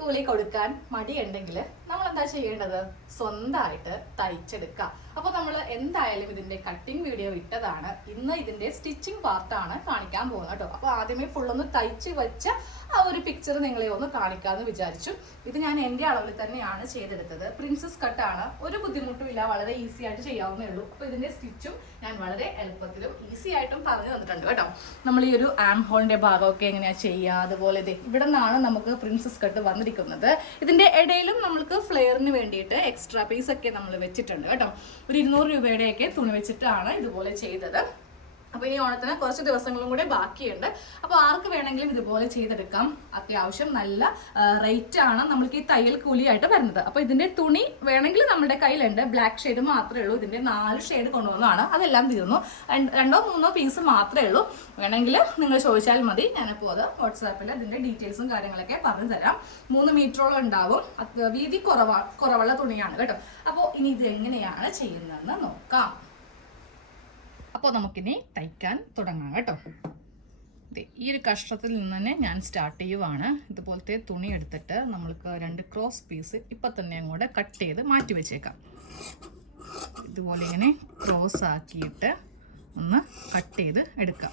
കൂലി കൊടുക്കാൻ മടിയുണ്ടെങ്കിൽ നമ്മൾ എന്താ ചെയ്യേണ്ടത്? സ്വന്തമായിട്ട് തയ്ച്ചെടുക്കുക അപ്പോൾ നമ്മൾ എന്തായാലും ഇതിന്റെ കട്ടിംഗ് വീഡിയോ ഇട്ടതാണ്. ഇന്ന് ഇതിന്റെ സ്റ്റിച്ചിങ് പാർട്ടാണ് കാണിക്കാൻ പോകുന്നത് കേട്ടോ. അപ്പോൾ ആദ്യമേ ഫുള്ളൊന്ന് തയ്ച്ച് വെച്ച ആ ഒരു പിക്ചർ നിങ്ങളെ ഒന്ന് കാണിക്കാമെന്ന് വിചാരിച്ചു. ഇത് ഞാൻ എന്റെ അളവിൽ തന്നെയാണ് ചെയ്തെടുത്തത്. പ്രിൻസസ് കട്ടാണ് ഒരു ബുദ്ധിമുട്ടും ഇല്ല. വളരെ ഈസി ആയിട്ട് ചെയ്യാവുന്നേ ഉള്ളൂ. അപ്പോൾ ഇതിന്റെ സ്റ്റിച്ചും ഞാൻ വളരെ എളുപ്പത്തിലും ഈസി ആയിട്ടും പറഞ്ഞു തന്നിട്ടുണ്ട് കേട്ടോ. നമ്മൾ ഈ ഒരു ആം ഹോളിന്റെ ഭാഗമൊക്കെ എങ്ങനെയാ ചെയ്യുക? അതുപോലെ ഇവിടെ നിന്നാണ് നമുക്ക് പ്രിൻസസ് കട്ട് വന്നിരിക്കുന്നത് ഇതിന്റെ ഇടയിലും നമ്മൾക്ക് ഫ്ലെയറിന് വേണ്ടിയിട്ട് എക്സ്ട്രാ പീസ് ഒക്കെ നമ്മൾ വെച്ചിട്ടുണ്ട് കേട്ടോ. ഒരു ഇരുന്നൂറ് രൂപയുടെയൊക്കെ തുണി വെച്ചിട്ടാണ് ഇതുപോലെ ചെയ്തത്. അപ്പൊ ഇനി ഓണത്തിന് കുറച്ച് ദിവസങ്ങളും കൂടെ ബാക്കിയുണ്ട്. അപ്പൊ ആർക്ക് വേണമെങ്കിലും ഇതുപോലെ ചെയ്തെടുക്കാം. അത്യാവശ്യം നല്ല റേറ്റ് ആണ് നമ്മൾക്ക് ഈ തയ്യൽ കൂലിയായിട്ട് വരുന്നത്. അപ്പൊ ഇതിന്റെ തുണി വേണമെങ്കിൽ നമ്മുടെ കയ്യിലുണ്ട്. ബ്ലാക്ക് ഷെയ്ഡ് മാത്രമേ ഉള്ളൂ. ഇതിന്റെ നാല് ഷെയ്ഡ് കൊണ്ടുവന്നതാണ്. അതെല്ലാം തീർന്നു. രണ്ടോ മൂന്നോ പീസ് മാത്രമേ ഉള്ളൂ. വേണമെങ്കിൽ നിങ്ങൾ ചോദിച്ചാൽ മതി. ഞാനിപ്പോൾ അത് വാട്സാപ്പിൽ അതിന്റെ ഡീറ്റെയിൽസും കാര്യങ്ങളൊക്കെ പറഞ്ഞു തരാം മൂന്ന് മീറ്ററോളം ഉണ്ടാവും. വീതി കുറവാ കുറവുള്ള തുണിയാണ് കേട്ടോ. അപ്പോൾ ഇനി ഇത് എങ്ങനെയാണ് ചെയ്യുന്നതെന്ന് നോക്കാം. അപ്പോൾ നമുക്കിനി തയ്ക്കാൻ തുടങ്ങാം കേട്ടോ. ഈ ഒരു കഷ്ണത്തിൽ നിന്ന് തന്നെ ഞാൻ സ്റ്റാർട്ട് ചെയ്യുവാണ്. ഇതുപോലത്തെ തുണി എടുത്തിട്ട് നമ്മൾക്ക് രണ്ട് ക്രോസ് പീസ് ഇപ്പം തന്നെ അങ്ങോട്ട് കട്ട് ചെയ്ത് മാറ്റി വെച്ചേക്കാം. ഇതുപോലെ ഇങ്ങനെ ക്രോസ് ആക്കിയിട്ട് ഒന്ന് കട്ട് ചെയ്ത് എടുക്കാം.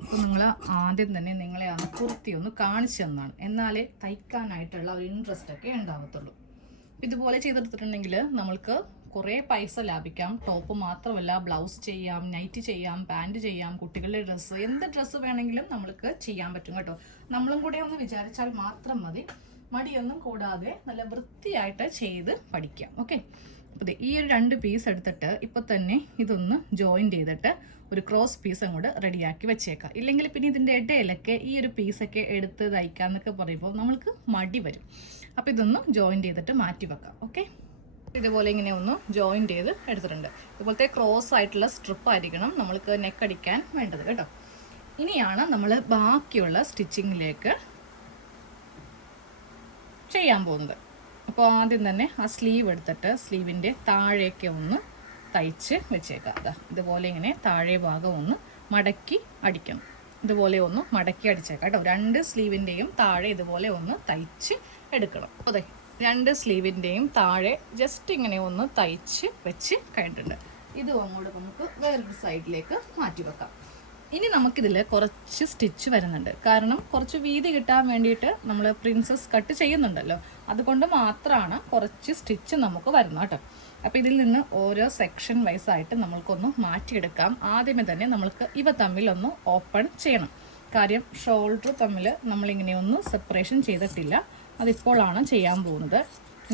അപ്പോൾ നിങ്ങൾ ആദ്യം തന്നെ നിങ്ങളെ ആ കുർത്തി ഒന്ന് കാണിച്ചു തന്നാണ്. എന്നാലേ തയ്ക്കാനായിട്ടുള്ള ഒരു ഇൻട്രസ്റ്റ് ഒക്കെ ഉണ്ടാവത്തുള്ളൂ. ഇതുപോലെ ചെയ്തെടുത്തിട്ടുണ്ടെങ്കിൽ നമ്മൾക്ക് കുറേ പൈസ ലാഭിക്കാം. ടോപ്പ് മാത്രമല്ല ബ്ലൗസ് ചെയ്യാം നൈറ്റ് ചെയ്യാം പാന്റ് ചെയ്യാം കുട്ടികളുടെ ഡ്രസ്സ് എന്ത് ഡ്രസ്സ് വേണമെങ്കിലും നമ്മൾക്ക് ചെയ്യാൻ പറ്റും കേട്ടോ. നമ്മളും കൂടെ ഒന്ന് വിചാരിച്ചാൽ മാത്രം മതി. മടിയൊന്നും കൂടാതെ നല്ല വൃത്തിയായിട്ട് ചെയ്ത് പഠിക്കാം. ഓക്കെ? അപ്പോൾ ഈ ഒരു രണ്ട് പീസ് എടുത്തിട്ട് ഇപ്പൊ തന്നെ ഇതൊന്ന് ജോയിൻ ചെയ്തിട്ട് ഒരു ക്രോസ് പീസ് അങ്ങോട്ട് റെഡിയാക്കി വെച്ചേക്കാം. ഇല്ലെങ്കിൽ പിന്നെ ഇതിന്റെ ഇടയിലൊക്കെ ഈ ഒരു പീസൊക്കെ എടുത്ത് തയ്ക്കാന്നൊക്കെ പറയുമ്പോൾ നമ്മൾക്ക് മടി വരും. അപ്പോൾ ഇതൊന്ന് ജോയിൻ ചെയ്തിട്ട് മാറ്റി വെക്കാം. ഓക്കെ? ഇതുപോലെ ഇങ്ങനെ ഒന്ന് ജോയിൻ ചെയ്ത് എടുത്തിട്ടുണ്ട്. ഇതുപോലത്തെ ക്രോസ് ആയിട്ടുള്ള സ്ട്രിപ്പ് ആയിരിക്കണം നമ്മൾക്ക് നെക്ക് അടിക്കാൻ വേണ്ടത് കേട്ടോ. ഇനിയാണ് നമ്മൾ ബാക്കിയുള്ള സ്റ്റിച്ചിങ്ങിലേക്ക് ചെയ്യാൻ പോകുന്നത്. അപ്പോൾ ആദ്യം തന്നെ ആ സ്ലീവ് എടുത്തിട്ട് സ്ലീവിന്റെ താഴേക്ക് ഒന്ന് തയ്ച്ച് വെച്ചേക്കാം അതാ ഇതുപോലെ ഇങ്ങനെ താഴെ ഭാഗം ഒന്ന് മടക്കി അടിക്കണം. ഇതുപോലെ ഒന്ന് മടക്കി അടിച്ചേക്കാം കേട്ടോ. രണ്ട് സ്ലീവിന്റെയും താഴെ ഇതുപോലെ ഒന്ന് തയ്ച്ച് എടുക്കണം. അതെ രണ്ട് സ്ലീവിന്റെയും താഴെ ജസ്റ്റ് ഇങ്ങനെ ഒന്ന് തയ്ച്ച് വെച്ച് കഴിഞ്ഞിട്ടുണ്ട്. ഇതും അങ്ങോട്ട് നമുക്ക് വേറൊരു സൈഡിലേക്ക് മാറ്റി വെക്കാം. ഇനി നമുക്കിതിൽ കുറച്ച് സ്റ്റിച്ച് വരുന്നുണ്ട്. കാരണം കുറച്ച് വീതി കിട്ടാൻ വേണ്ടിയിട്ട് നമ്മൾ പ്രിൻസസ് കട്ട് ചെയ്യുന്നുണ്ടല്ലോ. അതുകൊണ്ട് മാത്രമാണ് കുറച്ച് സ്റ്റിച്ച് നമുക്ക് വരുന്നത് കേട്ടോ. അപ്പോൾ ഇതിൽ നിന്ന് ഓരോ സെക്ഷൻ വൈസ് ആയിട്ട് നമ്മൾക്കൊന്ന് മാറ്റിയെടുക്കാം. ആദ്യമേ തന്നെ നമ്മൾക്ക് ഇവ തമ്മിലൊന്ന് ഓപ്പൺ ചെയ്യണം. കാര്യം ഷോൾഡർ തമ്മിൽ നമ്മളിങ്ങനെ ഒന്ന് സെപ്പറേഷൻ ചെയ്തിട്ടില്ല. അതിപ്പോഴാണ് ചെയ്യാൻ പോകുന്നത്.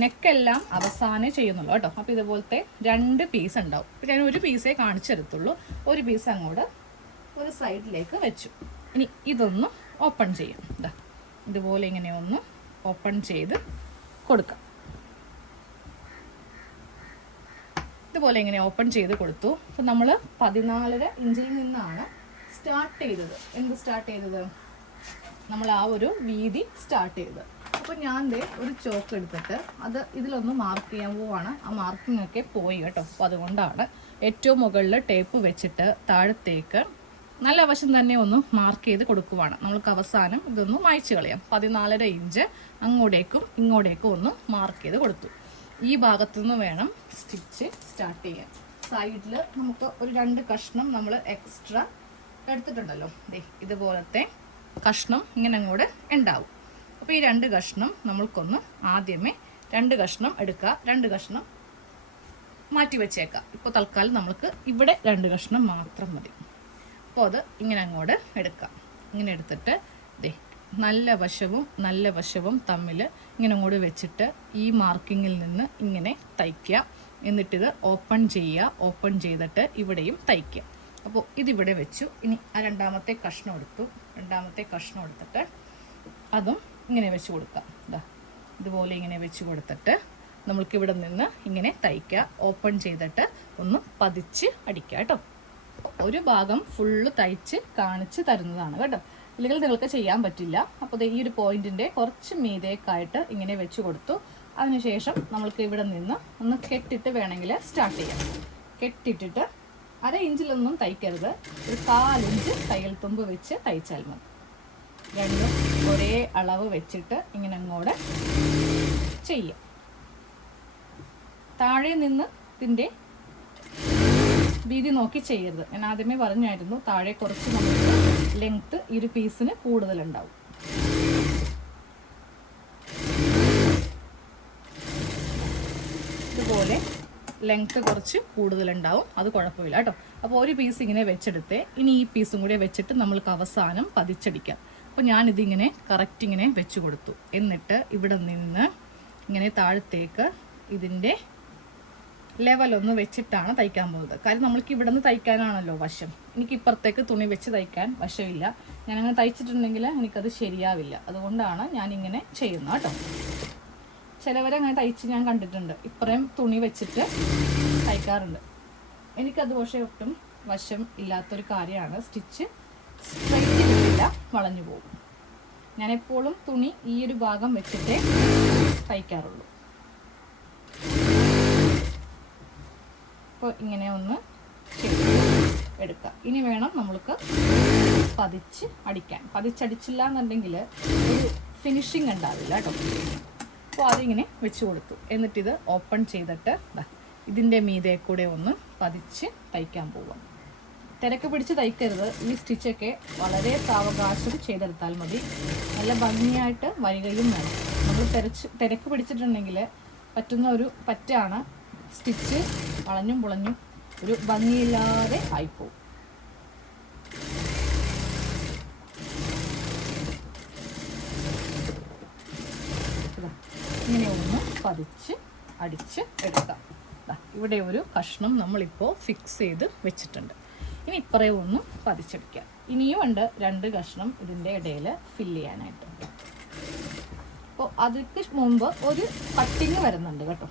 നെക്കെല്ലാം അവസാനേ ചെയ്യുന്നുള്ളൂ കേട്ടോ. അപ്പോൾ ഇതുപോലത്തെ രണ്ട് പീസ് ഉണ്ടാവും. ഇപ്പം ഞാൻ ഒരു പീസേ കാണിച്ചെടുത്തുള്ളൂ. ഒരു പീസ് അങ്ങോട്ട് ഒരു സൈഡിലേക്ക് വെച്ചു. ഇനി ഇതൊന്ന് ഓപ്പൺ ചെയ്യാം. ഇതാ ഇതുപോലെ ഇങ്ങനെ ഒന്ന് ഓപ്പൺ ചെയ്ത് കൊടുക്കാം. ഇതുപോലെ ഇങ്ങനെ ഓപ്പൺ ചെയ്ത് കൊടുത്തു. അപ്പം നമ്മൾ പതിനാലര ഇഞ്ചിൽ നിന്നാണ് സ്റ്റാർട്ട് ചെയ്തത്. എന്ത് സ്റ്റാർട്ട് ചെയ്തത്? നമ്മൾ ആ ഒരു വീതി സ്റ്റാർട്ട് ചെയ്തത്. അപ്പോൾ ഞാൻ ദേ ഒരു ചോക്ക് എടുത്തിട്ട് അത് ഇതിലൊന്ന് മാർക്ക് ചെയ്യാൻ പോവാണ്. ആ മാർക്കിംഗ് ഒക്കെ പോയി കേട്ടോ. അപ്പോൾ അതുകൊണ്ടാണ് ഏറ്റവും മുകളിൽ ടേപ്പ് വെച്ചിട്ട് താഴത്തേക്ക് നല്ല വശം തന്നെ ഒന്ന് മാർക്ക് ചെയ്ത് കൊടുക്കുവാണ്. നമ്മൾക്ക് അവസാനം ഇതൊന്ന് മായ്ച്ചു കളയാം. പതിനാലര ഇഞ്ച് അങ്ങോട്ടേക്കും ഇങ്ങോട്ടേക്കും ഒന്ന് മാർക്ക് ചെയ്ത് കൊടുത്തു. ഈ ഭാഗത്തു നിന്ന് വേണം സ്റ്റിച്ച് സ്റ്റാർട്ട് ചെയ്യാൻ. സൈഡിൽ നമുക്ക് ഒരു രണ്ട് കഷ്ണം നമ്മൾ എക്സ്ട്രാ എടുത്തിട്ടുണ്ടല്ലോ. ദേ ഇതുപോലത്തെ കഷ്ണം ഇങ്ങനെ അങ്ങോട്ട് ഉണ്ടാവും. അപ്പോൾ ഈ രണ്ട് കഷ്ണം നമ്മൾക്കൊന്ന് ആദ്യമേ രണ്ട് കഷ്ണം എടുക്കുക. രണ്ട് കഷ്ണം മാറ്റി വെച്ചേക്കാം ഇപ്പോൾ തൽക്കാലം നമ്മൾക്ക് ഇവിടെ രണ്ട് കഷ്ണം മാത്രം മതി. അപ്പോൾ അത് ഇങ്ങനെ അങ്ങോട്ട് എടുക്കാം. ഇങ്ങനെ എടുത്തിട്ട് ദേ നല്ല വശവും നല്ല വശവും തമ്മിൽ ഇങ്ങനെ അങ്ങോട്ട് വെച്ചിട്ട് ഈ മാർക്കിങ്ങിൽ നിന്ന് ഇങ്ങനെ തയ്ക്കുക. എന്നിട്ടിത് ഓപ്പൺ ചെയ്യുക. ഓപ്പൺ ചെയ്തിട്ട് ഇവിടെയും തയ്ക്കുക. അപ്പോൾ ഇതിവിടെ വെച്ചു. ഇനി ആ രണ്ടാമത്തെ കഷ്ണം എടുത്തു. രണ്ടാമത്തെ കഷ്ണം എടുത്തിട്ട് അതും ഇങ്ങനെ വെച്ച് കൊടുക്കാം. ഇതാ ഇതുപോലെ ഇങ്ങനെ വെച്ച് കൊടുത്തിട്ട് നമ്മൾക്ക് ഇവിടെ നിന്ന് ഇങ്ങനെ തയ്ക്കുക ഓപ്പൺ ചെയ്തിട്ട് ഒന്ന് പതിച്ച് അടിക്കുക കേട്ടോ. ഒരു ഭാഗം ഫുള്ള് തയ്ച്ച് കാണിച്ച് തരുന്നതാണ് കേട്ടോ. ഇല്ലെങ്കിൽ നിങ്ങൾക്ക് ചെയ്യാൻ പറ്റില്ല. അപ്പോൾ ഈ ഒരു പോയിന്റിന്റെ കുറച്ച് മീതേക്കായിട്ട് ഇങ്ങനെ വെച്ച് കൊടുത്തു. അതിനുശേഷം നമ്മൾക്ക് ഇവിടെ നിന്ന് ഒന്ന് കെട്ടിട്ട് വേണമെങ്കിൽ സ്റ്റാർട്ട് ചെയ്യാം. കെട്ടിട്ടിട്ട് അര ഇഞ്ചിലൊന്നും തയ്ക്കരുത്. ഒരു കാലിഞ്ച് തയ്യൽ തുമ്പ് വെച്ച് തയ്ച്ചാൽ മതി. രണ്ടും ഒരേ അളവ് വെച്ചിട്ട് ഇങ്ങനെ അങ്ങോട്ട് ചെയ്യാം. താഴെ നിന്ന് ഇതിന്റെ വീതി നോക്കി ചെയ്യരുത്. ഞാൻ ആദ്യമേ പറഞ്ഞായിരുന്നു താഴെ കുറച്ച് നമുക്ക് ലെങ്ത്ത് ഈ ഒരു പീസിന് കൂടുതലുണ്ടാവും. ഇതുപോലെ ലെങ്ത്ത് കുറച്ച് കൂടുതലുണ്ടാവും. അത് കുഴപ്പമില്ല കേട്ടോ. അപ്പോൾ ഒരു പീസ് ഇങ്ങനെ വെച്ചെടുത്ത്. ഇനി ഈ പീസും കൂടി വെച്ചിട്ട് നമ്മൾക്ക് അവസാനം പതിച്ചടിക്കാം. അപ്പോൾ ഞാനിതിങ്ങനെ കറക്റ്റ് ഇങ്ങനെ വെച്ച് കൊടുത്തു. എന്നിട്ട് ഇവിടെ നിന്ന് ഇങ്ങനെ താഴത്തേക്ക് ഇതിന്റെ ലെവലൊന്ന് വെച്ചിട്ടാണ് തയ്ക്കാൻ പോകുന്നത്. കാര്യം നമ്മൾക്ക് ഇവിടെ നിന്ന് തയ്ക്കാനാണല്ലോ വശം. എനിക്ക് ഇപ്പുറത്തേക്ക് തുണി വെച്ച് തയ്ക്കാൻ വശമില്ല. ഞാനങ്ങനെ തയ്ച്ചിട്ടുണ്ടെങ്കിൽ എനിക്കത് ശരിയാവില്ല. അതുകൊണ്ടാണ് ഞാനിങ്ങനെ ചെയ്യുന്നത് കേട്ടോ. ചിലവരെ അങ്ങനെ തയ്ച്ച് ഞാൻ കണ്ടിട്ടുണ്ട്. ഇപ്പറേം തുണി വെച്ചിട്ട് തയ്ക്കാറുണ്ട്. എനിക്കത് പക്ഷേ ഒട്ടും വശം ഇല്ലാത്തൊരു കാര്യമാണ്. സ്റ്റിച്ച് സ്ട്രൈറ്റ് കിട്ടില്ല വളഞ്ഞു പോകും. ഞാൻ എപ്പോഴും തുണി ഈ ഒരു ഭാഗം വെച്ചിട്ടേ തയ്ക്കാറുള്ളൂ. അപ്പോൾ ഇങ്ങനെ ഒന്ന് എടുക്കാം. ഇനി വേണം നമ്മൾക്ക് പതിച്ച് അടിക്കാൻ. പതിച്ചടിച്ചില്ല എന്നുണ്ടെങ്കിൽ ഒരു ഫിനിഷിങ് ഉണ്ടാവില്ല കേട്ടോ. അപ്പോൾ അതിങ്ങനെ വെച്ച് കൊടുത്തു. എന്നിട്ടിത് ഓപ്പൺ ചെയ്തിട്ട് ഇതിന്റെ മീതെ കൂടെ ഒന്ന് പതിച്ച് തയ്ക്കാൻ പോവാം തിരക്ക് പിടിച്ച് തയ്ക്കരുത്. ഈ സ്റ്റിച്ചൊക്കെ വളരെ സാവകാശം ചെയ്തെടുത്താൽ മതി. നല്ല ഭംഗിയായിട്ട് വരികയും വേണം. നമ്മൾ തിരച്ച് തിരക്ക് പിടിച്ചിട്ടുണ്ടെങ്കിൽ പറ്റുന്ന ഒരു പറ്റാണ്. സ്റ്റിച്ച് വളഞ്ഞും പുളഞ്ഞും ഒരു ഭംഗിയില്ലാതെ ആയിപ്പോവും. ഇങ്ങനെ ഒന്ന് പതിച്ച് അടിച്ച് എടുക്കാം. ഇവിടെ ഒരു കഷ്ണം നമ്മളിപ്പോൾ ഫിക്സ് ചെയ്ത് വെച്ചിട്ടുണ്ട്. ഇനി ഇത്രയും ഒന്ന് പതിച്ചെടുക്കുക ഇനിയും ഉണ്ട് രണ്ട് കഷ്ണം ഇതിന്റെ ഇടയിൽ ഫില്ല് ചെയ്യാനായിട്ട്. അപ്പോൾ അതിക്ക് മുമ്പ് ഒരു കട്ടിങ് വരുന്നുണ്ട് കേട്ടോ.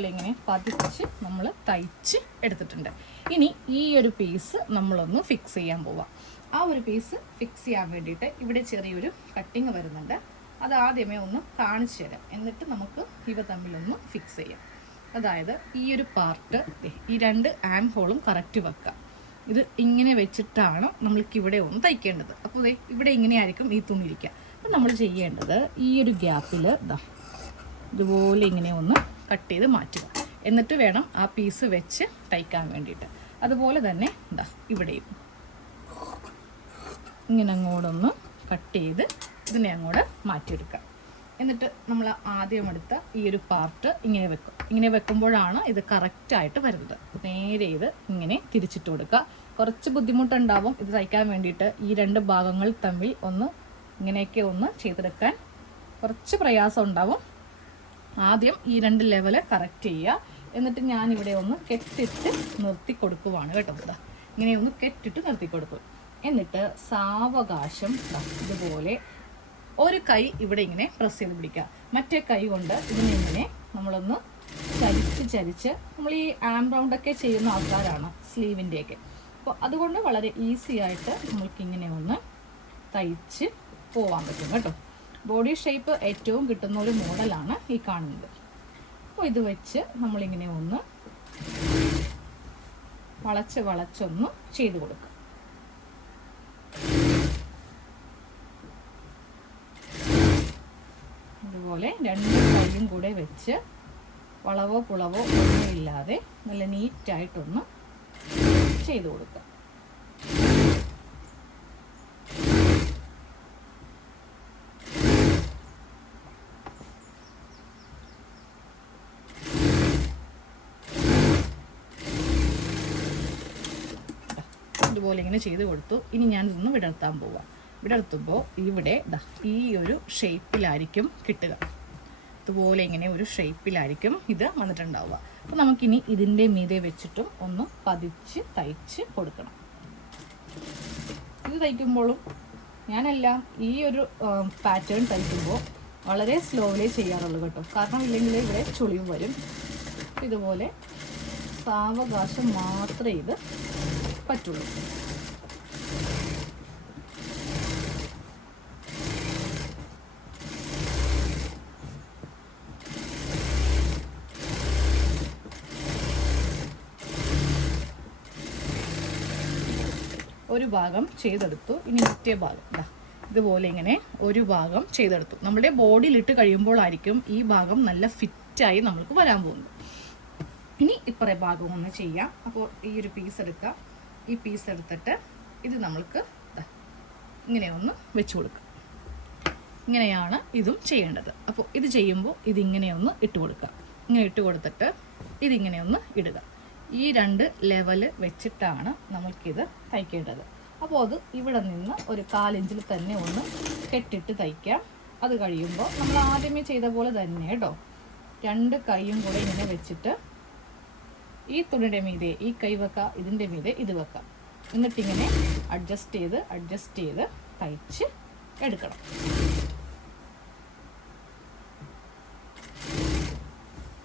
ഇതുപോലെ ഇങ്ങനെ പതിച്ച് നമ്മൾ തയ്ച്ച് എടുത്തിട്ടുണ്ട്. ഇനി ഈ ഒരു പീസ് നമ്മളൊന്ന് ഫിക്സ് ചെയ്യാൻ പോവാം. ആ ഒരു പീസ് ഫിക്സ് ചെയ്യാൻ വേണ്ടിയിട്ട് ഇവിടെ ചെറിയൊരു കട്ടിങ് വരുന്നുണ്ട്. അത് ആദ്യമേ ഒന്ന് കാണിച്ചു തരാം. എന്നിട്ട് നമുക്ക് ഇവ തമ്മിലൊന്ന് ഫിക്സ് ചെയ്യാം. അതായത് ഈ ഒരു പാർട്ട് ഈ രണ്ട് ആം ഹോളും കറക്റ്റ് വെക്കാം. ഇത് ഇങ്ങനെ വെച്ചിട്ടാണ് നമ്മൾക്ക് ഇവിടെ ഒന്ന് തയ്ക്കേണ്ടത്. അപ്പോൾ ഇവിടെ ഇങ്ങനെയായിരിക്കും ഈ തുണി ഇരിക്കുക അപ്പം നമ്മൾ ചെയ്യേണ്ടത് ഈ ഒരു ഗ്യാപ്പിൽ ഇതാ ഇതുപോലെ ഇങ്ങനെ ഒന്ന് കട്ട് ചെയ്ത് മാറ്റുക. എന്നിട്ട് വേണം ആ പീസ് വെച്ച് തയ്ക്കാൻ വേണ്ടിയിട്ട്. അതുപോലെ തന്നെ എന്താ ഇവിടെയും. ഇങ്ങനെ അങ്ങോട്ടൊന്ന് കട്ട് ചെയ്ത് ഇതിനെ അങ്ങോട്ട് മാറ്റിയെടുക്കാം. എന്നിട്ട് നമ്മൾ ആദ്യം എടുത്ത ഈ ഒരു പാർട്ട് ഇങ്ങനെ വെക്കും. ഇങ്ങനെ വെക്കുമ്പോഴാണ് ഇത് കറക്റ്റായിട്ട് വരുന്നത്. നേരെ ഇത് ഇങ്ങനെ തിരിച്ചിട്ട് കൊടുക്കുക. കുറച്ച് ബുദ്ധിമുട്ടുണ്ടാവും ഇത് തയ്ക്കാൻ വേണ്ടിയിട്ട് ഈ രണ്ട് ഭാഗങ്ങൾ തമ്മിൽ ഒന്ന് ഇങ്ങനെയൊക്കെ ഒന്ന് ചെയ്തെടുക്കാൻ കുറച്ച് പ്രയാസം ഉണ്ടാവും. ആദ്യം ഈ രണ്ട് ലെവൽ കറക്റ്റ് ചെയ്യുക. എന്നിട്ട് ഞാൻ ഇവിടെ ഒന്ന് കെട്ടിട്ട് നിർത്തി കൊടുക്കുവാണ് കേട്ടോ ഇതാ ഇങ്ങനെ ഒന്ന് കെട്ടിട്ട് നിർത്തി കൊടുക്കും. എന്നിട്ട് സാവകാശം ഇതുപോലെ ഒരു കൈ ഇവിടെ ഇങ്ങനെ പ്രസ് ചെയ്ത് പിടിക്കുക. മറ്റേ കൈ കൊണ്ട് ഇതിനെ ഇങ്ങനെ നമ്മളൊന്ന് ചരിച്ച് ചരിച്ച് നമ്മൾ ഈ ആം റൗണ്ടൊക്കെ ചെയ്യുന്ന ആൾക്കാരാണ് സ്ലീവിന്റെയൊക്കെ അപ്പോൾ അതുകൊണ്ട് വളരെ ഈസി ആയിട്ട് നമ്മൾക്കിങ്ങനെ ഒന്ന് തയ്ച്ച് പോവാൻ പറ്റും കേട്ടോ. ബോഡി ഷേപ്പ് ഏറ്റവും കിട്ടുന്ന ഒരു മോഡലാണ് ഈ കാണുന്നത്. അപ്പോൾ ഇത് വെച്ച് നമ്മളിങ്ങനെ ഒന്ന് വളച്ച് വളച്ചൊന്ന് ചെയ്തു കൊടുക്കുക അതുപോലെ രണ്ട് കൈയും കൂടെ വെച്ച് വളവോ പുളവോ ഒന്നും ഇല്ലാതെ നല്ല നീറ്റായിട്ടൊന്ന് ചെയ്തു കൊടുക്കുക ഇതുപോലെ ഇങ്ങനെ ചെയ്ത് കൊടുത്തു. ഇനി ഞാൻ ഇതൊന്ന് വിടർത്താൻ പോവാം. വിടർത്തുമ്പോൾ ഇവിടെ ഈ ഒരു ഷേപ്പിലായിരിക്കും കിട്ടുക. ഇതുപോലെ ഇങ്ങനെ ഒരു ഷേപ്പിലായിരിക്കും ഇത് വന്നിട്ടുണ്ടാവുക. അപ്പോൾ നമുക്കിനി ഇതിന്റെ മീതെ വെച്ചിട്ടും ഒന്ന് പതിച്ച് തയ്ച്ച് കൊടുക്കണം. ഇത് തയ്ക്കുമ്പോഴും ഞാനെല്ലാം ഈ ഒരു പാറ്റേൺ തയ്ക്കുമ്പോൾ വളരെ സ്ലോലി ചെയ്യാറുള്ളൂ കേട്ടോ. കാരണം ഇല്ലെങ്കിൽ ഇവിടെ ചുളിവ് വരും. ഇതുപോലെ സാവകാശം മാത്രം ഇത് പറ്റുള്ളൂ. ഒരു ഭാഗം ചെയ്തെടുത്തു. ഇനി മറ്റേ ഭാഗം. ഇതാ ഇതുപോലെ ഇങ്ങനെ ഒരു ഭാഗം ചെയ്തെടുത്തു. നമ്മുടെ ബോഡിയിലിട്ട് കഴിയുമ്പോഴായിരിക്കും ഈ ഭാഗം നല്ല ഫിറ്റായി നമ്മൾക്ക് വരാൻ പോകുന്നത്. ഇനി ഇപ്പറേ ഭാഗം ഒന്ന് ചെയ്യാം. അപ്പോൾ ഈ ഒരു പീസ് എടുക്കാം. ഈ പീസ് എടുത്തിട്ട് ഇത് നമ്മൾക്ക് ഇങ്ങനെ ഒന്ന് വെച്ച് കൊടുക്കുക ഇങ്ങനെയാണ് ഇതും ചെയ്യേണ്ടത്. അപ്പോൾ ഇത് ചെയ്യുമ്പോൾ ഇതിങ്ങനെ ഒന്ന് ഇട്ട് കൊടുക്കുക. ഇങ്ങനെ ഇട്ട് കൊടുത്തിട്ട് ഇതിങ്ങനെ ഒന്ന് ഇടുക. ഈ രണ്ട് ലെവൽ വെച്ചിട്ടാണ് നമ്മൾക്കിത് തയ്ക്കേണ്ടത്. അപ്പോൾ അത് ഇവിടെ നിന്ന് ഒരു കാലിഞ്ചിൽ തന്നെ ഒന്ന് കെട്ടിട്ട് തയ്ക്കാം. അത് കഴിയുമ്പോൾ നമ്മൾ ആദ്യമേ ചെയ്ത പോലെ തന്നെ കേട്ടോ രണ്ട് കൈയും കൂടെ ഇങ്ങനെ വെച്ചിട്ട് ഈ തുണിയുടെ മീതെ ഈ കൈ വെക്കാം ഇതിന്റെ മീതെ ഇത് വെക്കാം. എന്നിട്ടിങ്ങനെ അഡ്ജസ്റ്റ് ചെയ്ത് അഡ്ജസ്റ്റ് ചെയ്ത് തയ്ച്ച് എടുക്കണം.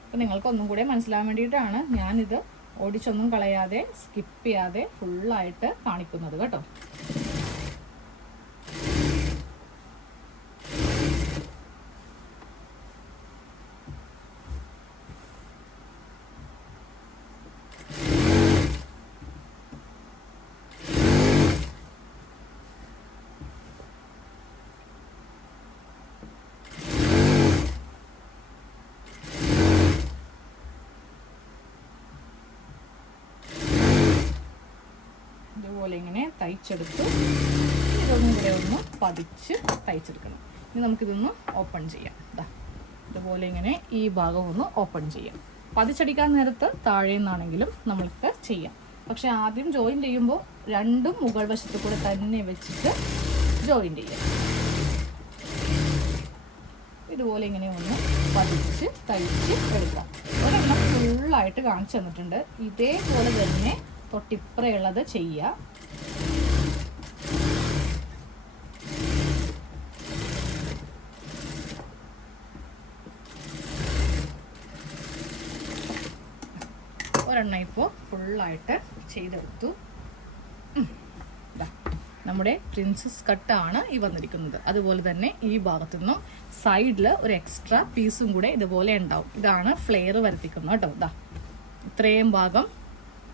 അപ്പം നിങ്ങൾക്ക് ഒന്നും കൂടെ മനസ്സിലാവാൻ വേണ്ടിയിട്ടാണ് ഞാനിത് ഓടിച്ചൊന്നും കളയാതെ സ്കിപ്പ് ചെയ്യാതെ ഫുള്ളായിട്ട് കാണിക്കുന്നത് കേട്ടോ. ഇതുപോലെ ഇങ്ങനെ തയ്ച്ചെടുത്ത് ഇതൊന്നും കൂടെ ഒന്ന് പതിച്ച് തയ്ച്ചെടുക്കണം. ഇനി നമുക്കിതൊന്ന് ഓപ്പൺ ചെയ്യാം. ഇതാ ഇതുപോലെ ഇങ്ങനെ ഈ ഭാഗം ഒന്ന് ഓപ്പൺ ചെയ്യാം. പതിച്ചടിക്കാൻ നേരത്ത് താഴെ നിന്നാണെങ്കിലും നമ്മൾക്ക് ചെയ്യാം. പക്ഷെ ആദ്യം ജോയിൻ ചെയ്യുമ്പോൾ രണ്ടും മുകൾ വശത്ത് കൂടെ തന്നെ വെച്ചിട്ട് ജോയിൻ ചെയ്യാം. ഇതുപോലെ ഇങ്ങനെ ഒന്ന് പതിച്ച് തയ്ച്ച് എടുക്കാം. ഒരെണ്ണം ഫുള്ളായിട്ട് കാണിച്ചു തന്നിട്ടുണ്ട്. ഇതേപോലെ തന്നെ തൊട്ടിപ്പുറയുള്ളത് ചെയ്യുക. ഒരെണ്ണം ഇപ്പോൾ ഫുള്ളായിട്ട് ചെയ്തെടുത്തു. നമ്മുടെ പ്രിൻസസ് കട്ടാണ് ഈ വന്നിരിക്കുന്നത്. അതുപോലെ തന്നെ ഈ ഭാഗത്തു നിന്നും സൈഡിൽ ഒരു എക്സ്ട്രാ പീസും കൂടെ ഇതുപോലെ ഉണ്ടാവും. ഇതാണ് ഫ്ലെയർ വരുത്തിക്കുന്നത് കേട്ടോ. ഇതാ ഇത്രയും ഭാഗം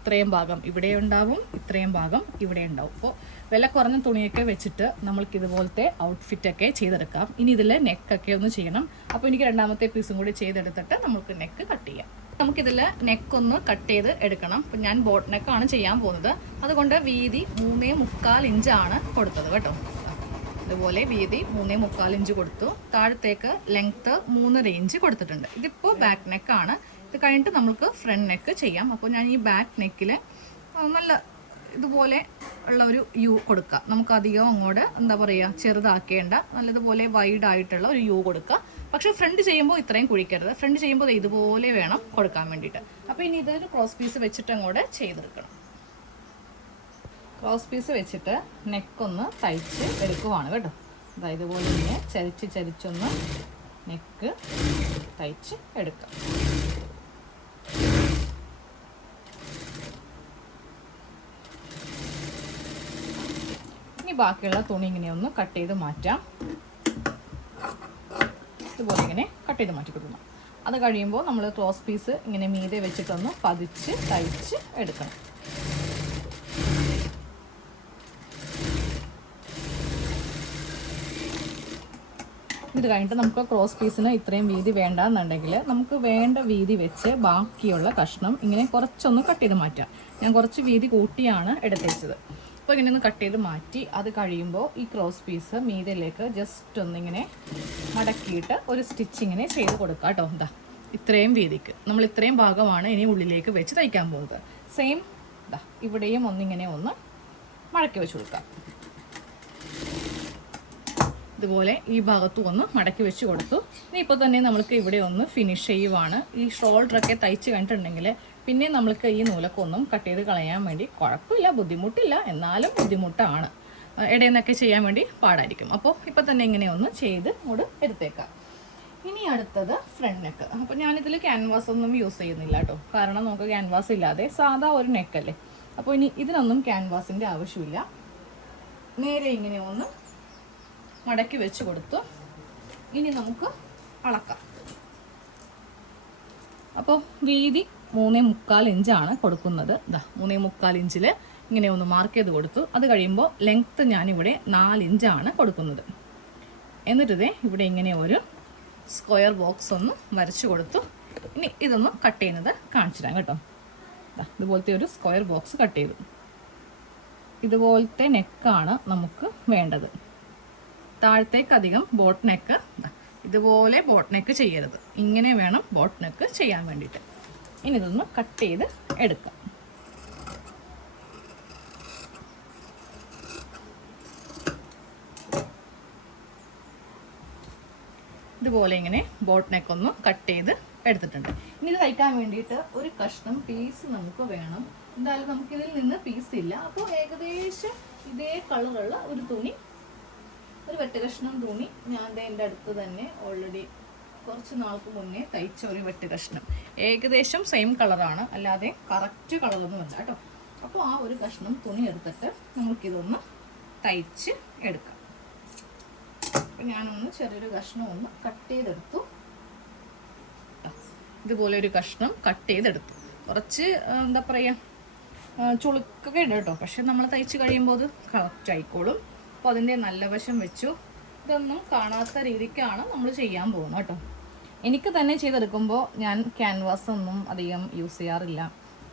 ഇത്രയും ഭാഗം ഇവിടെ ഉണ്ടാവും ഇത്രയും ഭാഗം ഇവിടെ ഉണ്ടാവും. അപ്പോൾ വില കുറഞ്ഞ തുണിയൊക്കെ വെച്ചിട്ട് നമ്മൾക്ക് ഇതുപോലത്തെ ഔട്ട്ഫിറ്റൊക്കെ ചെയ്തെടുക്കാം. ഇനി ഇതിൽ നെക്കൊക്കെ ഒന്ന് ചെയ്യണം. അപ്പോൾ എനിക്ക് രണ്ടാമത്തെ പീസും കൂടി ചെയ്തെടുത്തിട്ട് നമുക്ക് നെക്ക് കട്ട് ചെയ്യാം. നമുക്കിതിൽ നെക്കൊന്ന് കട്ട് ചെയ്ത് എടുക്കണം. അപ്പം ഞാൻ ബോട്ട് നെക്കാണ് ചെയ്യാൻ പോകുന്നത്. അതുകൊണ്ട് വീതി മൂന്നേ മുക്കാൽ ഇഞ്ചാണ് കൊടുത്തത് കേട്ടോ. അതുപോലെ വീതി മൂന്നേ മുക്കാൽ ഇഞ്ച് കൊടുത്തു. താഴത്തേക്ക് ലെങ്ത്ത് മൂന്നര ഇഞ്ച് കൊടുത്തിട്ടുണ്ട്. ഇതിപ്പോൾ ബാക്ക് നെക്കാണ് ഇത് കഴിഞ്ഞിട്ട് നമുക്ക് ഫ്രണ്ട് നെക്ക് ചെയ്യാം. അപ്പോൾ ഞാൻ ഈ ബാക്ക് നെക്കിൽ നല്ല ഇതുപോലെ ഉള്ള ഒരു യു കൊടുക്കുക നമുക്ക് അധികം അങ്ങോട്ട് എന്താ പറയുക ചെറുതാക്കേണ്ട നല്ലതുപോലെ വൈഡ് ആയിട്ടുള്ള ഒരു യു കൊടുക്കുക പക്ഷേ ഫ്രണ്ട് ചെയ്യുമ്പോൾ ഇത്രയും കുഴിക്കരുത്. ഫ്രണ്ട് ചെയ്യുമ്പോൾ ഇതുപോലെ വേണം കൊടുക്കാൻ വേണ്ടിയിട്ട്. അപ്പോൾ ഇനി ഇതൊരു ക്രോസ് പീസ് വെച്ചിട്ട് അങ്ങോട്ട് ചെയ്തെടുക്കണം. ക്രോസ് പീസ് വെച്ചിട്ട് നെക്കൊന്ന് തയ്ച്ച് എടുക്കുവാണ് കേട്ടോ. അതായത് ഇതുപോലെ ഇങ്ങനെ ചരിച്ച് ചരിച്ചൊന്ന് നെക്ക് തയ്ച്ച് എടുക്കാം. ഇനി ബാക്കിയുള്ള തുണി ഇങ്ങനെ ഒന്ന് കട്ട് ചെയ്ത് മാറ്റാം. ഇതുപോലെ ഇങ്ങനെ കട്ട് ചെയ്ത് മാറ്റി കൊടുക്കണം അത് കഴിയുമ്പോൾ നമ്മൾ ക്രോസ് പീസ് ഇങ്ങനെ മീതെ വെച്ചിട്ടൊന്ന് പതിച്ച് തയ്ച്ച് എടുക്കണം. ഇത് കഴിഞ്ഞിട്ട് നമുക്ക് ക്രോസ് പീസിന് ഇത്രയും വീതി വേണ്ട എന്നുണ്ടെങ്കിൽ നമുക്ക് വേണ്ട വീതി വെച്ച് ബാക്കിയുള്ള കഷ്ണം ഇങ്ങനെ കുറച്ചൊന്ന് കട്ട് ചെയ്ത് മാറ്റാം. ഞാൻ കുറച്ച് വീതി കൂട്ടിയാണ് എടുത്തേച്ചത് അപ്പോൾ ഇങ്ങനെ ഒന്ന് കട്ട് ചെയ്ത് മാറ്റി അത് കഴിയുമ്പോൾ ഈ ക്രോസ് പീസ് മീതിലേക്ക് ജസ്റ്റ് ഒന്നിങ്ങനെ മടക്കിയിട്ട് ഒരു സ്റ്റിച്ചിങ്ങിനെ ചെയ്ത് കൊടുക്കുക കേട്ടോ. എന്താ ഇത്രയും വീതിക്ക്. നമ്മൾ ഇത്രയും ഭാഗമാണ് ഇനി ഉള്ളിലേക്ക് വെച്ച് തയ്ക്കാൻ പോകുന്നത്. സെയിം ഇതാ ഇവിടെയും ഒന്നിങ്ങനെ ഒന്ന് മടക്കി വെച്ച് കൊടുക്കാം. ഇതുപോലെ ഈ ഭാഗത്തും ഒന്ന് മടക്കി വെച്ച് കൊടുത്തു. ഇനി ഇപ്പോൾ തന്നെ നമ്മൾക്ക് ഇവിടെ ഒന്ന് ഫിനിഷ് ചെയ്യുവാണ്. ഈ ഷോൾഡറൊക്കെ തയ്ച്ച് കഴിഞ്ഞിട്ടുണ്ടെങ്കിൽ പിന്നെ നമ്മൾക്ക് ഈ നൂലക്കൊന്നും കട്ട് ചെയ്ത് കളയാൻ വേണ്ടി കുഴപ്പമില്ല ബുദ്ധിമുട്ടില്ല. എന്നാലും ബുദ്ധിമുട്ടാണ്. ഇടയിൽ ചെയ്യാൻ വേണ്ടി പാടായിരിക്കും. അപ്പോൾ ഇപ്പോൾ തന്നെ ഇങ്ങനെ ഒന്ന് ചെയ്ത് ഇങ്ങോട്ട് എടുത്തേക്കാം. ഇനി അടുത്തത് ഫ്രണ്ട് നെക്ക് അപ്പോൾ ഞാനിതിൽ ക്യാൻവാസ് ഒന്നും യൂസ് ചെയ്യുന്നില്ല കേട്ടോ. കാരണം നമുക്ക് ക്യാൻവാസ് ഇല്ലാതെ സാധാ ഒരു നെക്കല്ലേ അപ്പോൾ ഇനി ഇതിനൊന്നും ക്യാൻവാസിന്റെ ആവശ്യമില്ല. നേരെ ഇങ്ങനെ ഒന്ന് മടക്കി വെച്ച് കൊടുത്തു. ഇനി നമുക്ക് അളക്കാം. അപ്പോൾ വീതി മൂന്നേ മുക്കാൽ ഇഞ്ചാണ് കൊടുക്കുന്നത്. മൂന്നേ മുക്കാൽ ഇഞ്ചിൽ ഇങ്ങനെ ഒന്ന് മാർക്ക് ചെയ്ത് കൊടുത്തു. അത് കഴിയുമ്പോൾ ലെങ്ത്ത് ഞാനിവിടെ നാലിഞ്ചാണ് കൊടുക്കുന്നത്. എന്നിട്ട് ഇതേ ഇവിടെ ഇങ്ങനെ ഒരു സ്ക്വയർ ബോക്സ് ഒന്ന് വരച്ചു കൊടുത്തു. ഇനി ഇതൊന്ന് കട്ട് ചെയ്യുന്നത് കാണിച്ചു തരാം കേട്ടോ. ഇതുപോലത്തെ ഒരു സ്ക്വയർ ബോക്സ് കട്ട് ചെയ്തു. ഇതുപോലത്തെ നെക്കാണ് നമുക്ക് വേണ്ടത്. താഴത്തേക്ക് അധികം ബോട്ട് നെക്ക് ഇതുപോലെ ബോട്ട് നെക്ക് ചെയ്യരുത്. ഇങ്ങനെ വേണം ബോട്ട് നെക്ക് ചെയ്യാൻ വേണ്ടിയിട്ട്. ഇനി ഇതൊന്ന് കട്ട് ചെയ്ത് എടുക്കാം. ഇതുപോലെ ഇങ്ങനെ ബോട്ട് നെക്ക് ഒന്ന് കട്ട് ചെയ്ത് എടുത്തിട്ടുണ്ട്. ഇനി ഇത് തയ്ക്കാൻ വേണ്ടിയിട്ട് ഒരു കഷ്ണം പീസ് നമുക്ക് വേണം. എന്തായാലും നമുക്കിതിൽ നിന്ന് പീസ് ഇല്ല. അപ്പോൾ ഏകദേശം ഇതേ കളറുള്ള ഒരു തുണി വെട്ട് കഷ്ണം തുണി ഞാൻ എന്റെ അടുത്ത് തന്നെ ഓൾറെഡി കുറച്ച് നാൾക്ക് മുന്നേ തയ്ച്ച ഒരു വെട്ട് കഷ്ണം ഏകദേശം സെയിം കളറാണ് അല്ലാതെ കറക്റ്റ് കളറൊന്നുമല്ല കേട്ടോ. അപ്പോൾ ആ ഒരു കഷ്ണം തുണി എടുത്തിട്ട് നമുക്കിതൊന്ന് തയ്ച്ച് എടുക്കാം. അപ്പം ഞാനൊന്ന് ചെറിയൊരു കഷ്ണം ഒന്ന് കട്ട് ചെയ്തെടുത്തു. ഇതുപോലെ ഒരു കഷ്ണം കട്ട് ചെയ്തെടുത്തു. കുറച്ച് എന്താ പറയുക ചുളുക്കൊക്കെ ഉണ്ട് കേട്ടോ. പക്ഷെ നമ്മൾ തയ്ച്ച് കഴിയുമ്പോൾ അത് കറക്റ്റ് ആയിക്കോളും. അപ്പോൾ അതിന്റെ നല്ല വശം വെച്ചു. ഇതൊന്നും കാണാത്ത രീതിക്കാണ് നമ്മൾ ചെയ്യാൻ പോകുന്നത് കേട്ടോ. എനിക്ക് തന്നെ ചെയ്തെടുക്കുമ്പോൾ ഞാൻ ക്യാൻവാസ് ഒന്നും അധികം യൂസ് ചെയ്യാറില്ല.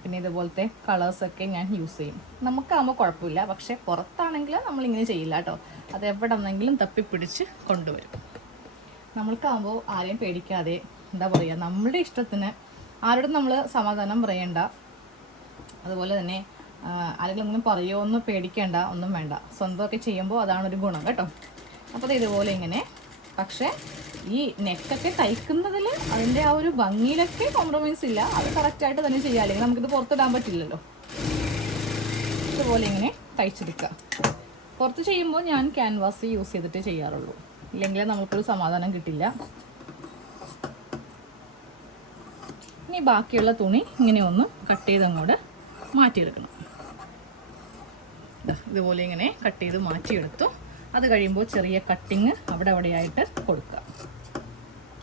പിന്നെ ഇതുപോലത്തെ കളേഴ്സൊക്കെ ഞാൻ യൂസ് ചെയ്യും. നമുക്കാകുമ്പോൾ കുഴപ്പമില്ല. പക്ഷെ പുറത്താണെങ്കിൽ നമ്മളിങ്ങനെ ചെയ്യില്ല കേട്ടോ. അത് എവിടെ നിന്നെങ്കിലും തപ്പിപ്പിടിച്ച് കൊണ്ടുവരും. നമ്മൾക്കാകുമ്പോൾ ആരെയും പേടിക്കാതെ എന്താ പറയുക നമ്മുടെ ഇഷ്ടത്തിന് ആരോടും നമ്മൾ സമാധാനം പറയണ്ട. അതുപോലെ തന്നെ ആരെങ്കിലും ഒന്നും പറയുമോ ഒന്നും പേടിക്കേണ്ട ഒന്നും വേണ്ട. സ്വന്തമൊക്കെ ചെയ്യുമ്പോൾ അതാണ് ഒരു ഗുണം കേട്ടോ. അപ്പോൾ ഇതുപോലെ ഇങ്ങനെ പക്ഷേ ഈ നെക്കൊക്കെ തയ്ക്കുന്നതിൽ അതിന്റെ ആ ഒരു ഭംഗിയിലൊക്കെ കോംപ്രമൈസ് ഇല്ല. അത് കറക്റ്റായിട്ട് തന്നെ ചെയ്യാം. അല്ലെങ്കിൽ നമുക്കിത് പുറത്തിടാൻ പറ്റില്ലല്ലോ. ഇതുപോലെ ഇങ്ങനെ തയ്ച്ചെടുക്കുക. പുറത്ത് ചെയ്യുമ്പോൾ ഞാൻ ക്യാൻവാസ് യൂസ് ചെയ്തിട്ട് ചെയ്യാറുള്ളൂ. ഇല്ലെങ്കിൽ നമുക്കൊരു സമാധാനം കിട്ടില്ല. ഇനി ബാക്കിയുള്ള തുണി ഇങ്ങനെ ഒന്ന് കട്ട് ചെയ്ത് അങ്ങോട്ട് മാറ്റിയെടുക്കണം. ഇതുപോലെ ഇങ്ങനെ കട്ട് ചെയ്ത് മാറ്റിയെടുത്തു. അത് കഴിയുമ്പോൾ ചെറിയ കട്ടിങ് അവിടെ അവിടെയായിട്ട് കൊടുക്കുക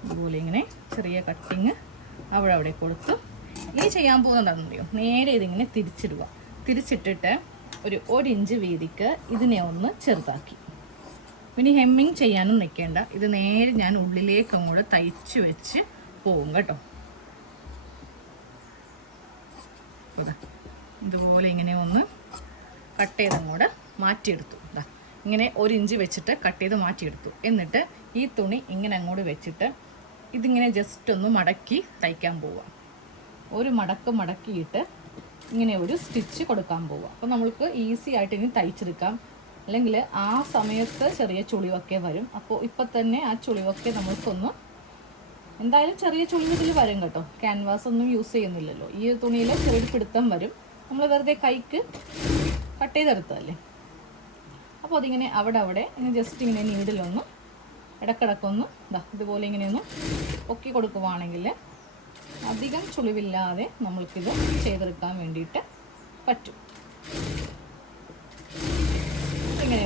ഇതുപോലെ ഇങ്ങനെ ചെറിയ കട്ടിങ് അവിടെ അവിടെ കൊടുത്തു ഇനി ചെയ്യാൻ പോകുന്നതാണെന്ന് അറിയോ? നേരെ ഇതിങ്ങനെ തിരിച്ചിടുക. തിരിച്ചിട്ടിട്ട് ഒരു ഒരു ഇഞ്ച് വീതിക്ക് ഇതിനെ ഒന്ന് ചെറുതാക്കി. ഇനി ഹെമ്മിങ് ചെയ്യാനും നിൽക്കേണ്ട. ഇത് നേരെ ഞാൻ ഉള്ളിലേക്ക് അങ്ങോട്ട് തയ്ച്ച് വെച്ച് പോകും കേട്ടോ. ഇതുപോലെ ഇങ്ങനെ ഒന്ന് കട്ട് ചെയ്ത് അങ്ങോട്ട് മാറ്റിയെടുത്തു. ഇതാ ഇങ്ങനെ ഒരു ഇഞ്ച് വെച്ചിട്ട് കട്ട് ചെയ്ത് മാറ്റിയെടുത്തു. എന്നിട്ട് ഈ തുണി ഇങ്ങനെ അങ്ങോട്ട് വെച്ചിട്ട് ഇതിങ്ങനെ ജസ്റ്റ് ഒന്ന് മടക്കി തയ്ക്കാൻ പോവാം ഒരു മടക്ക് മടക്കിയിട്ട് ഇങ്ങനെ ഒരു സ്റ്റിച്ച് കൊടുക്കാൻ പോവുക. അപ്പോൾ നമ്മൾക്ക് ഈസി ആയിട്ട് ഇനി തയ്ച്ചെടുക്കാം. അല്ലെങ്കിൽ ആ സമയത്ത് ചെറിയ ചുളിവൊക്കെ വരും. അപ്പോൾ ഇപ്പം തന്നെ ആ ചുളിവൊക്കെ നമ്മൾക്കൊന്ന് എന്തായാലും ചെറിയ ചുളിവ് ഇതിൽ വരും കേട്ടോ. ക്യാൻവാസ് ഒന്നും യൂസ് ചെയ്യുന്നില്ലല്ലോ. ഈ തുണിയിൽ ചെറിയ പിടുത്തം വരും. നമ്മൾ വെറുതെ കൈക്ക് കട്ട് ചെയ്തെടുത്തതല്ലേ? അപ്പോൾ അതിങ്ങനെ അവിടെ അവിടെ ഇങ്ങനെ ജസ്റ്റ് ഇങ്ങനെ നീഡിലൊന്ന് ഇടക്കിടക്കൊന്ന് ഇതാ ഇതുപോലെ ഇങ്ങനെയൊന്ന് പൊക്കി കൊടുക്കുവാണെങ്കിൽ അധികം ചുളിവില്ലാതെ നമ്മൾക്കിത് ചെയ്തെടുക്കാൻ വേണ്ടിയിട്ട് പറ്റും. ഇങ്ങനെ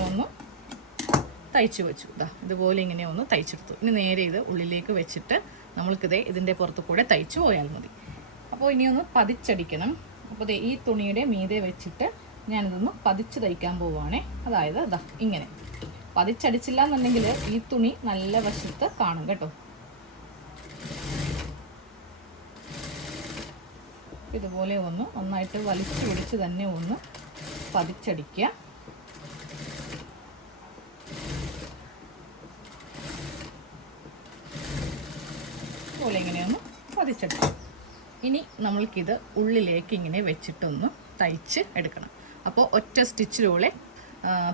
തയ്ച്ചു വെച്ചു. ഇതാ ഇതുപോലെ ഇങ്ങനെ ഒന്ന് തയ്ച്ചെടുത്തു. ഇനി നേരെ ഇത് ഉള്ളിലേക്ക് വെച്ചിട്ട് നമ്മൾക്കിത് ഇതിന്റെ പുറത്ത് കൂടെ തയ്ച്ചു പോയാൽ മതി. അപ്പോൾ ഇനി ഒന്ന് പതിച്ചടിക്കണം. അപ്പോൾ ഈ തുണിയുടെ മീതെ വെച്ചിട്ട് ഞാനിതൊന്ന് പതിച്ച് തയ്ക്കാൻ പോവുകയാണേ അതായത് ഇതാ ഇങ്ങനെ. പതിച്ചടിച്ചില്ല എന്നുണ്ടെങ്കിൽ ഈ തുണി നല്ല വശത്ത് കാണും കേട്ടോ. ഇതുപോലെ ഒന്ന് ഒന്നായിട്ട് വലിച്ചു പിടിച്ച് തന്നെ ഒന്ന് പതിച്ചടിക്കുക. ഇതുപോലെ ഇങ്ങനെയൊന്ന് പതിച്ചെടുക്കാം ഇനി നമ്മൾക്കിത് ഉള്ളിലേക്ക് ഇങ്ങനെ വെച്ചിട്ടൊന്ന് തയ്ച്ച് എടുക്കണം. അപ്പോൾ ഒറ്റ സ്റ്റിച്ചിലൂടെ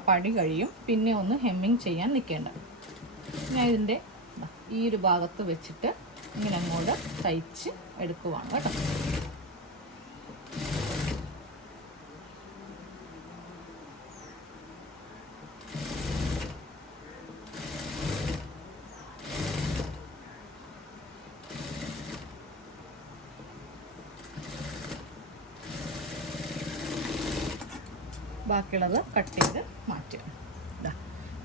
പണി കഴിയും. പിന്നെ ഒന്ന് ഹെമ്മിങ് ചെയ്യാൻ നിൽക്കേണ്ട. ഞാൻ ഇതിന്റെ ഈ ഒരു ഭാഗത്ത് വെച്ചിട്ട് ഇങ്ങനെ അങ്ങോട്ട് തയ്ച്ച് എടുക്കുവാണ് കേട്ടോ. ബാക്കിയുള്ളത് കട്ട് ചെയ്ത് മാറ്റുക.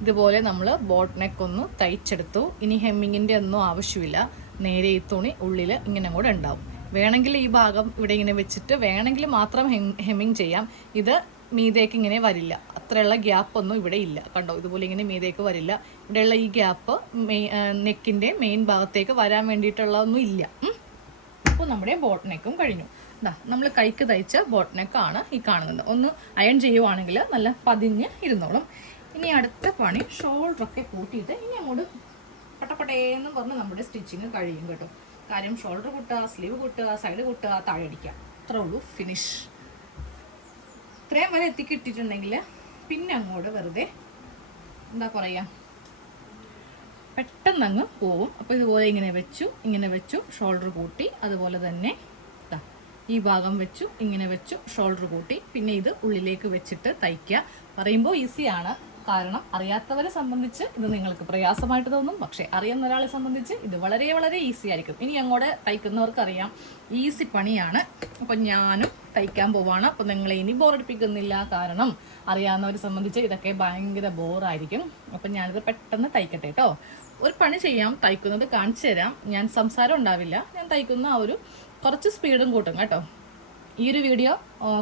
ഇതുപോലെ നമ്മൾ ബോട്ട് നെക്ക് ഒന്ന് തയ്ച്ചെടുത്തു. ഇനി ഹെമ്മിങ്ങിന്റെ ഒന്നും ആവശ്യമില്ല. നേരെ ഈ തുണി ഉള്ളിൽ ഇങ്ങനെ കൂടെ ഉണ്ടാവും. വേണമെങ്കിൽ ഈ ഭാഗം ഇവിടെ ഇങ്ങനെ വെച്ചിട്ട് വേണമെങ്കിൽ മാത്രം ഹെമ്മിങ് ചെയ്യാം. ഇത് മീതേക്ക് ഇങ്ങനെ വരില്ല. അത്രയുള്ള ഗ്യാപ്പ് ഒന്നും ഇവിടെ ഇല്ല. കണ്ടോ? ഇതുപോലെ ഇങ്ങനെ മീതേക്ക് വരില്ല. ഇവിടെയുള്ള ഈ ഗ്യാപ്പ് നെക്കിന്റെ മെയിൻ ഭാഗത്തേക്ക് വരാൻ വേണ്ടിയിട്ടുള്ളതൊന്നും ഇല്ല. അപ്പോൾ നമ്മുടെ ബോട്ട് നെക്കും കഴിഞ്ഞു. ഇതാ നമ്മൾ കൈക്ക് തയ്ച്ച ബോട്ട് നെക്കാണ് ഈ കാണുന്നത്. ഒന്ന് അയൺ ചെയ്യുവാണെങ്കിൽ നല്ല പതിഞ്ഞ് ഇരുന്നോളും. ഇനി അടുത്ത പണി ഷോൾഡറൊക്കെ കൂട്ടിയിട്ട് ഇനി അങ്ങോട്ട് പട്ടപ്പട്ടേന്ന് പറഞ്ഞ് നമ്മുടെ സ്റ്റിച്ചിങ് കഴിയും കേട്ടോ. കാര്യം ഷോൾഡർ കൂട്ടുക സ്ലീവ് കൂട്ടുക സൈഡ് കൂട്ടുക താഴെ അടിക്കുക. അത്രേ ഉള്ളൂ ഫിനിഷ് ഇത്രയും വരെ എത്തിക്കിട്ടിട്ടുണ്ടെങ്കിൽ പിന്നെ അങ്ങോട്ട് വെറുതെ എന്താ പറയുക പെട്ടെന്നങ്ങ് പോവും. അപ്പോൾ ഇതുപോലെ ഇങ്ങനെ വെച്ചു ഇങ്ങനെ വെച്ചു ഷോൾഡർ കൂട്ടി. അതുപോലെ തന്നെ ഈ ഭാഗം വെച്ചു ഇങ്ങനെ വെച്ചു ഷോൾഡർ കൂട്ടി. പിന്നെ ഇത് ഉള്ളിലേക്ക് വെച്ചിട്ട് തയ്ക്കുക. പറയുമ്പോൾ ഈസിയാണ് കാരണം അറിയാത്തവരെ സംബന്ധിച്ച് ഇത് നിങ്ങൾക്ക് പ്രയാസമായിട്ട് തോന്നും. പക്ഷേ അറിയുന്ന ഒരാളെ സംബന്ധിച്ച് ഇത് വളരെ വളരെ ഈസി ആയിരിക്കും. ഇനി അങ്ങോട്ട് തയ്ക്കുന്നവർക്ക് അറിയാം ഈസി പണിയാണ്. അപ്പം ഞാനും തയ്ക്കാൻ പോവാണ്. അപ്പം നിങ്ങളെ ഇനി ബോറടിപ്പിക്കുന്നില്ല. കാരണം അറിയാവുന്നവരെ സംബന്ധിച്ച് ഇതൊക്കെ ഭയങ്കര ബോറായിരിക്കും അപ്പം ഞാനിത് പെട്ടെന്ന് തയ്ക്കട്ടെ കേട്ടോ. ഒരു പണി ചെയ്യാം. തയ്ക്കുന്നത് കാണിച്ചു തരാം. ഞാൻ സംസാരം ഉണ്ടാവില്ല. ഞാൻ തയ്ക്കുന്ന ആ ഒരു കുറച്ച് സ്പീഡും കൂട്ടും കേട്ടോ. ഈ ഒരു വീഡിയോ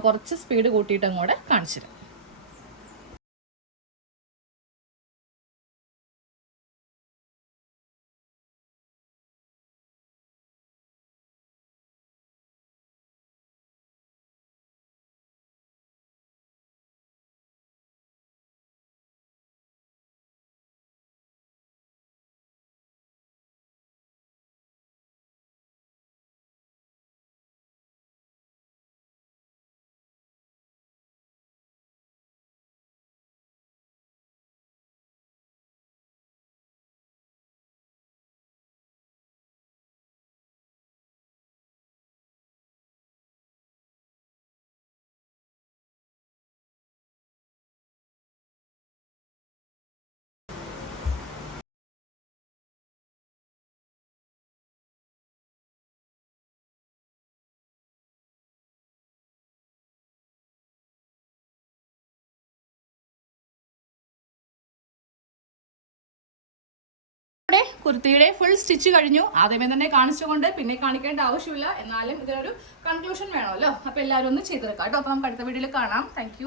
കുറച്ച് സ്പീഡ് കൂട്ടിയിട്ട് അങ്ങോട്ട് കാണിച്ചു തരാം കുർത്തിയുടെ ഫുൾ സ്റ്റിച്ച് കഴിഞ്ഞു. ആദ്യമേ തന്നെ കാണിച്ചുകൊണ്ട് പിന്നെ കാണിക്കേണ്ട ആവശ്യമില്ല. എന്നാലും ഇതിനൊരു കൺക്ലൂഷൻ വേണമല്ലോ. അപ്പൊ എല്ലാവരും ഒന്ന് ചെയ്തെടുക്കാം കേട്ടോ അപ്പൊ നമുക്ക് അടുത്ത വീഡിയോയിൽ കാണാം. താങ്ക്